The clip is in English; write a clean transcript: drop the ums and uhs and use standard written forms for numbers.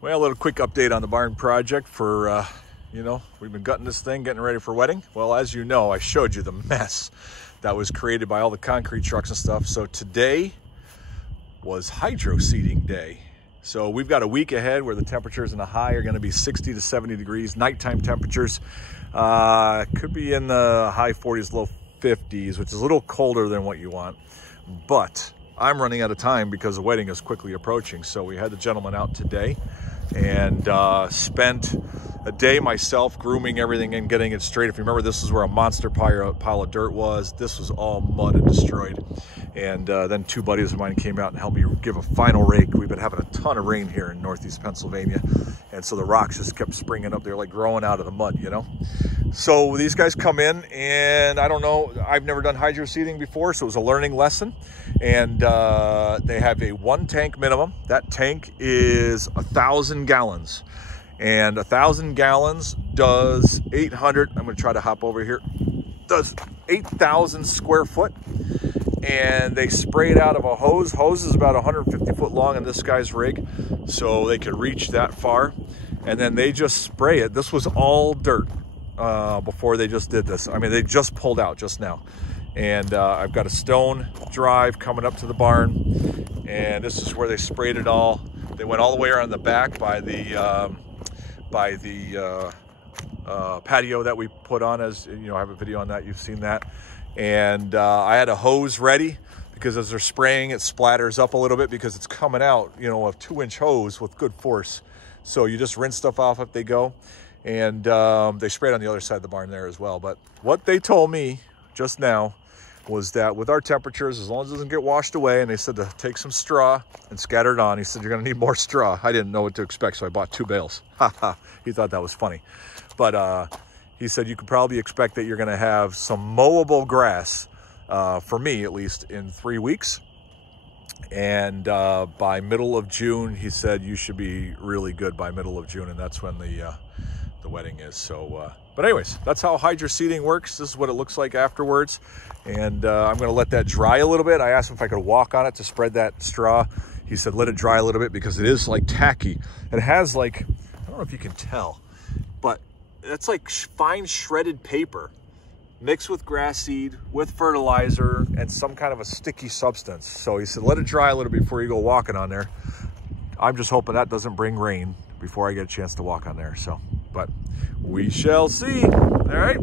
Well, a little quick update on the barn project for, we've been gutting this thing, getting ready for wedding. Well, as you know, I showed you the mess that was created by all the concrete trucks and stuff. So today was hydroseeding day. So we've got a week ahead where the temperatures in the high are going to be 60 to 70 degrees. Nighttime temperatures could be in the high 40s, low 50s, which is a little colder than what you want. But I'm running out of time because the wedding is quickly approaching. So we had the gentleman out today and spent a day myself grooming everything and getting it straight. If you remember, this is where a monster pile of dirt was. This was all mud and destroyed. And then two buddies of mine came out and helped me give a final rake. We've been having a ton of rain here in Northeast Pennsylvania. And so the rocks just kept springing up. They're like growing out of the mud, you know? So these guys come in and I don't know, I've never done hydroseeding before, so it was a learning lesson. And they have a 1 tank minimum. That tank is 1,000 gallons. And 1,000 gallons does 800, I'm gonna try to hop over here, does 8,000 square foot. And they spray it out of a hose. Hose is about 150 foot long in this guy's rig, so they could reach that far. And then they just spray it. This was all dirt before they just did this. I mean, they just pulled out just now. And I've got a stone drive coming up to the barn, and this is where they sprayed it all. They went all the way around the back by the patio that we put on. As you know, I have a video on that, you've seen that. And I had a hose ready because as they're spraying, it splatters up a little bit because it's coming out, you know, a 2-inch hose with good force. So you just rinse stuff off if they go. And they sprayed on the other side of the barn there as well. But what they told me just now was that with our temperatures, as long as it doesn't get washed away, and they said to take some straw and scatter it on. He said, you're gonna need more straw. I didn't know what to expect, so I bought 2 bales. He thought that was funny. But he said you could probably expect that you're gonna have some mowable grass, for me at least, in 3 weeks. And by middle of June, he said you should be really good by middle of June, and that's when the wedding is. So, but anyways, that's how hydroseeding works. This is what it looks like afterwards. And I'm gonna let that dry a little bit. I asked him if I could walk on it to spread that straw. He said, let it dry a little bit because it is like tacky. It has like, I don't know if you can tell, but it's like fine shredded paper mixed with grass seed, with fertilizer, and some kind of a sticky substance. So he said, let it dry a little bit before you go walking on there. I'm just hoping that doesn't bring rain before I get a chance to walk on there. So, but we shall see. All right.